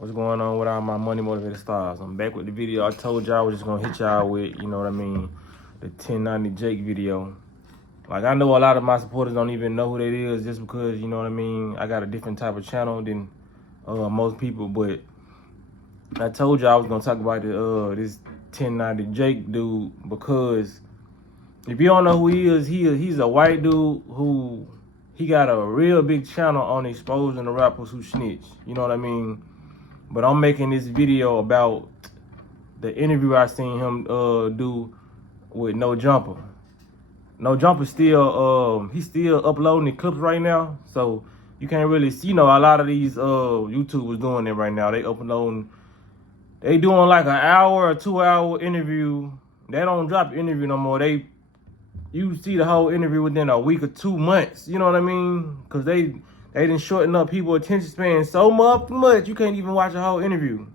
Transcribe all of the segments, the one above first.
What's going on with all my money motivated stars? I'm back with the video I told y'all I was just gonna hit y'all with, you know what I mean, the 1090 Jake video. Like, I know a lot of my supporters don't even know who that is just because, you know what I mean, I got a different type of channel than most people, but I told y'all I was gonna talk about this 1090 Jake dude because if you don't know who he is, he's a white dude who he got a real big channel on exposing the rappers who snitch, you know what I mean? But I'm making this video about the interview I seen him do with No Jumper. No Jumper still he's still uploading the clips right now, so you can't really see. You know, a lot of these YouTubers doing it right now. They uploading, they doing like an hour or 2 hour interview. They don't drop the interview no more. You see the whole interview within a week or 2 months. You know what I mean? Cause they done shorten up people's attention span so much you can't even watch a whole interview.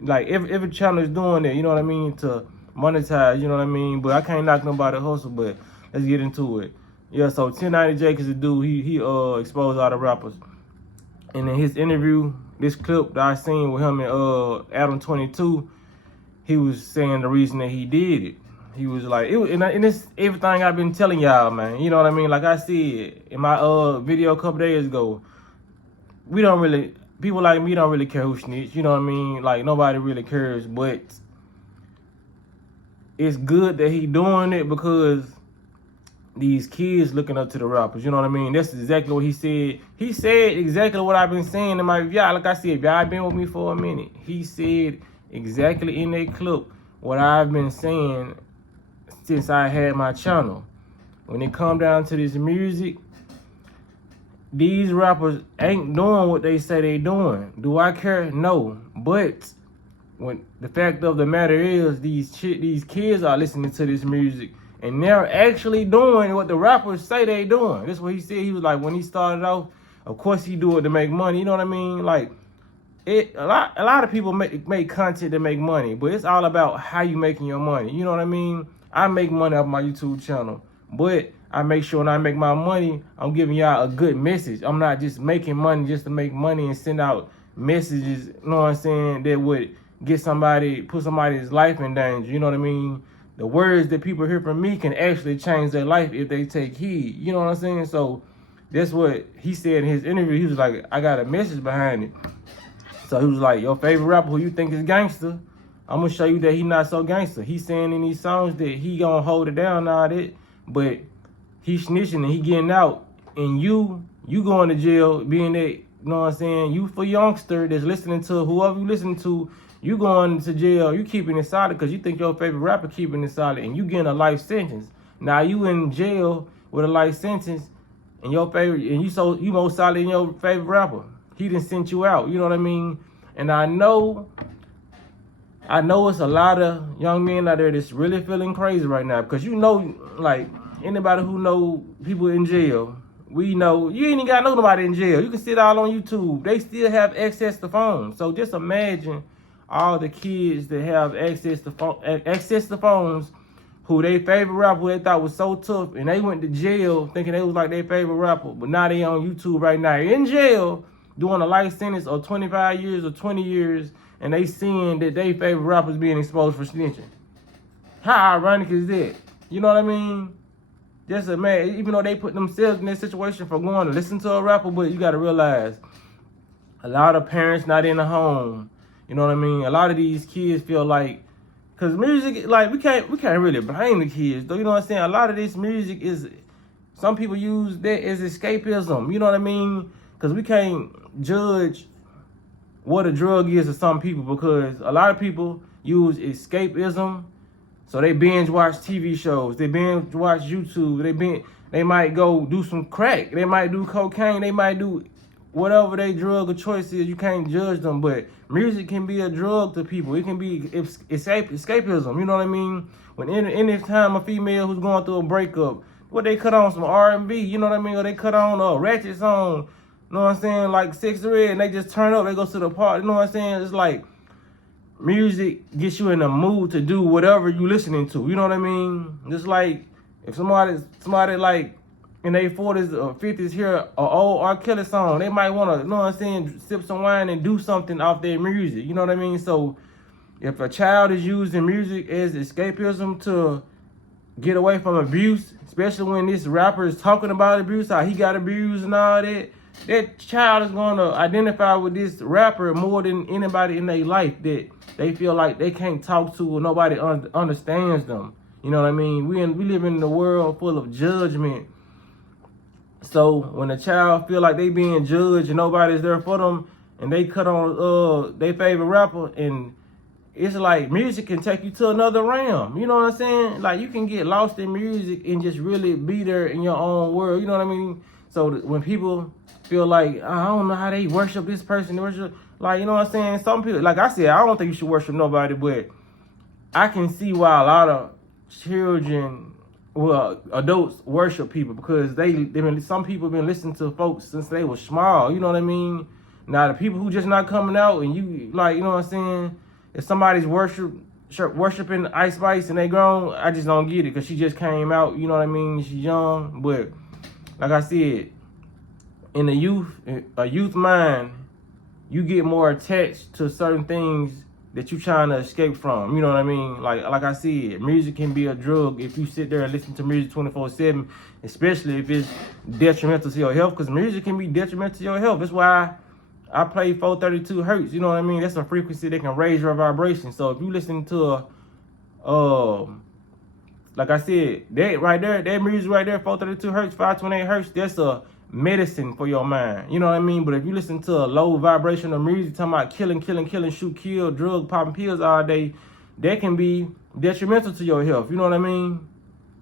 Like every channel is doing it, you know what I mean, to monetize, you know what I mean? But I can't knock nobody hustle, but let's get into it. Yeah, so 1090 Jake is a dude, he exposed all the rappers. And in his interview, this clip that I seen with him and Adam 22, he was saying the reason that he did it. He was like, and it's everything I've been telling y'all, man. You know what I mean? Like I said in my video a couple days ago, people like me don't really care who snitch. You know what I mean? Like, nobody really cares, but it's good that he doing it because these kids looking up to the rappers. You know what I mean? That's exactly what he said. He said exactly what I've been saying in my video. Like I said, if y'all been with me for a minute, he said exactly in that clip what I've been saying since I had my channel. When it come down to this music, these rappers ain't doing what they say they doing. Do I care? No. But when the fact of the matter is, these kids are listening to this music and they're actually doing what the rappers say they doing. That's what he said. He was like, when he started off, of course he do it to make money. You know what I mean? Like, a lot of people make content to make money, but it's all about how you making your money. You know what I mean? I make money off my YouTube channel, but I make sure when I make my money, I'm giving y'all a good message. I'm not just making money just to make money and send out messages, you know what I'm saying, that would put somebody's life in danger. You know what I mean? The words that people hear from me can actually change their life if they take heed. You know what I'm saying? So that's what he said in his interview. He was like, I got a message behind it. So he was like, your favorite rapper who you think is gangster, I'm gonna show you that he not so gangster. He's saying in these songs that he gonna hold it down and all that, but he snitching and he getting out, and you going to jail, being that, you know what I'm saying, you for youngster that's listening to whoever you listen to, you going to jail, you keeping it solid because you think your favorite rapper keeping it solid, and you getting a life sentence. Now you in jail with a life sentence, and you more solid than your favorite rapper. He done sent you out, you know what I mean? And I know it's a lot of young men out there that's really feeling crazy right now because, you know, like, anybody who know people in jail, we know you ain't even got to know nobody in jail. You can sit all on YouTube. They still have access to phones. So just imagine all the kids that have access to phones who they favorite rapper who they thought was so tough, and they went to jail thinking they was like their favorite rapper, but now they on YouTube right now in jail doing a life sentence of 25 years or 20 years, and they seeing that they favorite rappers being exposed for snitching. How ironic is that? You know what I mean? Just imagine, even though they put themselves in this situation for going to listen to a rapper, but you got to realize a lot of parents not in the home. You know what I mean? A lot of these kids feel like, because music, like, we can't really blame the kids, though. You know what I'm saying? A lot of this music is, some people use that as escapism. You know what I mean? Because we can't judge what a drug is to some people, because a lot of people use escapism. So they binge watch TV shows, they binge watch YouTube, they might go do some crack, they might do cocaine, they might do whatever their drug of choice is. You can't judge them, but music can be a drug to people. It can be escapism, you know what I mean? When any time a female who's going through a breakup, what they cut on some R&B, you know what I mean? Or they cut on a ratchet song, you know what I'm saying, like 6 Red, and they just turn up, they go to the party, you know what I'm saying? It's like, music gets you in the mood to do whatever you listening to, you know what I mean? Just like if somebody like, in their 40s or 50s hear an old R. Kelly song, they might want to, you know what I'm saying, sip some wine and do something off their music. You know what I mean? So if a child is using music as escapism to get away from abuse, especially when this rapper is talking about abuse, how he got abused and all that, that child is going to identify with this rapper more than anybody in their life that they feel like they can't talk to or nobody understands them. You know what I mean? We live in a world full of judgment. So when a child feel like they being judged and nobody's there for them, and they cut on their favorite rapper, and it's like music can take you to another realm. You know what I'm saying? Like you can get lost in music and just really be there in your own world. You know what I mean? So when people feel like, I don't know how they worship this person, like, you know what I'm saying? Some people, like I said, I don't think you should worship nobody, but I can see why a lot of children, well, adults worship people, because some people been listening to folks since they were small. You know what I mean? Now the people who just not coming out, and you like, you know what I'm saying? If somebody's worshiping Ice Spice and they grown, I just don't get it, because she just came out. You know what I mean? She's young, but like I said, in a youth mind, you get more attached to certain things that you trying to escape from. You know what I mean? Like I said, music can be a drug if you sit there and listen to music 24/7, especially if it's detrimental to your health, because music can be detrimental to your health. That's why I play 432 hertz. You know what I mean? That's a frequency that can raise your vibration. So if you listen to like I said, that right there, that music right there, 432 hertz, 528 hertz, that's a medicine for your mind. You know what I mean? But if you listen to a low vibrational music talking about killing, shoot, kill, drug, popping pills all day, that can be detrimental to your health. You know what I mean?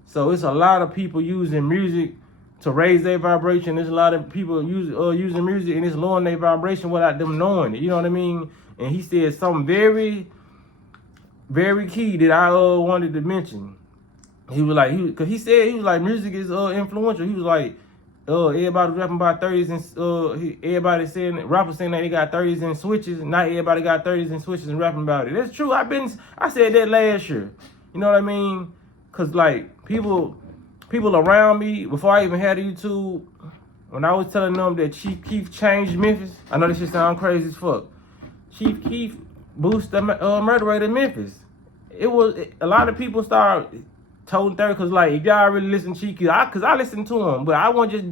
So it's a lot of people using music to raise their vibration. There's a lot of people using music and it's lowering their vibration without them knowing it. You know what I mean? And he said something very, very key that I wanted to mention. He was like, because he said, he was like, music is influential. He was like, everybody rapping about 30s and everybody saying, rappers saying that they got 30s and switches, and not everybody got 30s and switches and rapping about it. That's true. I said that last year. You know what I mean? Cause like people around me, before I even had YouTube, when I was telling them that Chief Keef changed Memphis, I know this shit sound crazy as fuck. Chief Keef boosted the murder rate in Memphis. A lot of people started told 30, cause like if y'all really listen to Chief Keef, cause I listened to him, but I wasn't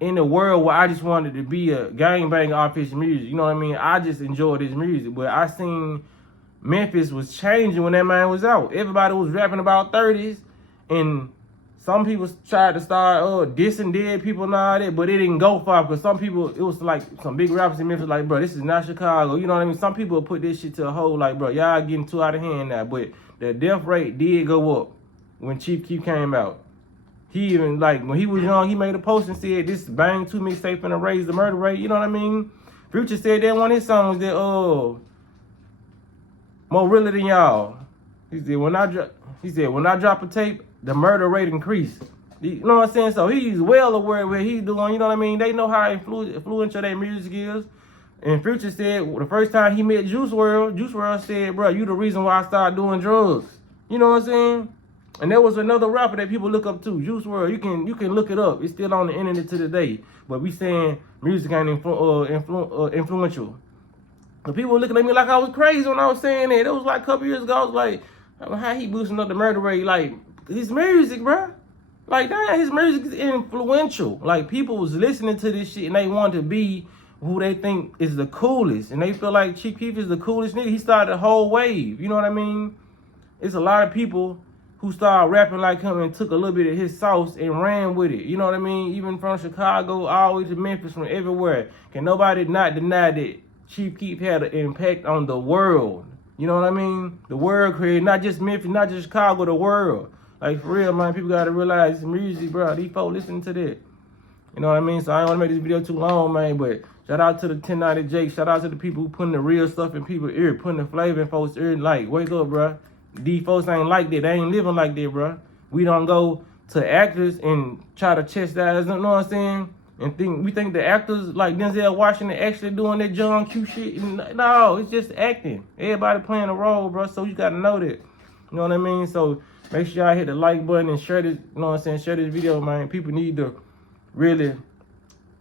in the world where I just wanted to be a gangbanger off his music. You know what I mean? I just enjoyed his music, but I seen Memphis was changing when that man was out. Everybody was rapping about 30s, and some people tried to start dissing dead people and all that, but it didn't go far, because some people, it was like some big rappers in Memphis like, bro, this is not Chicago. You know what I mean? Some people put this shit to a whole like, bro, y'all getting too out of hand now. But the death rate did go up when Chief Keef came out. He even, like, when he was young, he made a post and said, this Bang 2 mixtape finna raise the murder rate. You know what I mean? Future said that one of his songs that, more realer than y'all. He said, when I drop a tape, the murder rate increased. You know what I'm saying? So he's well aware of what he's doing. You know what I mean? They know how influential that music is. And Future said, the first time he met Juice WRLD said, bro, you the reason why I started doing drugs. You know what I'm saying? And there was another rapper that people look up to, Juice WRLD. You can look it up. It's still on the internet to this day. But we saying music ain't influential. The people were looking at me like I was crazy when I was saying that. It was like a couple years ago. I was like, how he boosting up the murder rate? Like, his music, bro. Like, damn, his music is influential. Like, people was listening to this shit and they wanted to be who they think is the coolest. And they feel like Chief Keef is the coolest nigga. He started a whole wave. You know what I mean? It's a lot of people who started rapping like him and took a little bit of his sauce and ran with it. You know what I mean? Even from Chicago all the way to Memphis, from everywhere. Can nobody not deny that Chief Keef had an impact on the world? You know what I mean? The world created, not just Memphis, not just Chicago, the world. Like, for real, man, people gotta realize it's music, bro. These folks listening to that. You know what I mean? So I don't want to make this video too long, man, but shout out to the 1090 Jake. Shout out to the people who putting the real stuff in people's ear, putting the flavor in folks' ear. Like, wake up, bro. These folks ain't like that. They ain't living like that, bro. We don't go to actors and try to chastise them, you know what I'm saying? And we think the actors like Denzel Washington actually doing that John Q shit. No, it's just acting. Everybody playing a role, bro. So you gotta know that. You know what I mean? So make sure y'all hit the like button and share this, you know what I'm saying? Share this video, man. People need to really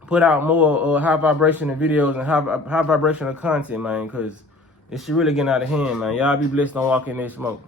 put out more high vibrational videos and high vibrational content, man, because it should really get out of hand, man. Y'all be blessed, don't walk in this smoke.